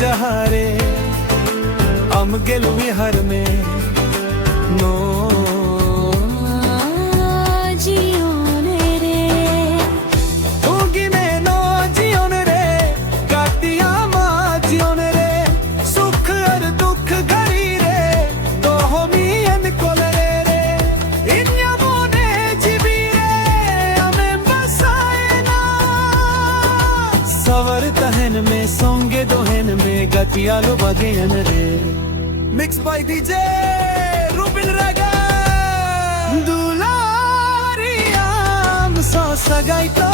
जहारे am gelumi har me no जीवन रे होगी मैं नो जीवन रे कातिया माँ जीवन रे सुख और दुख घड़ी रे तो होमी अन कोलरे रे इन्या मोने जीवी रे हमें बसाए ना सवर तहन में सोंगे दोहन में गतिया लो बगेन रे मिक्स बाय डीजे रूबिन रागा दुलारिया सो सगाई तो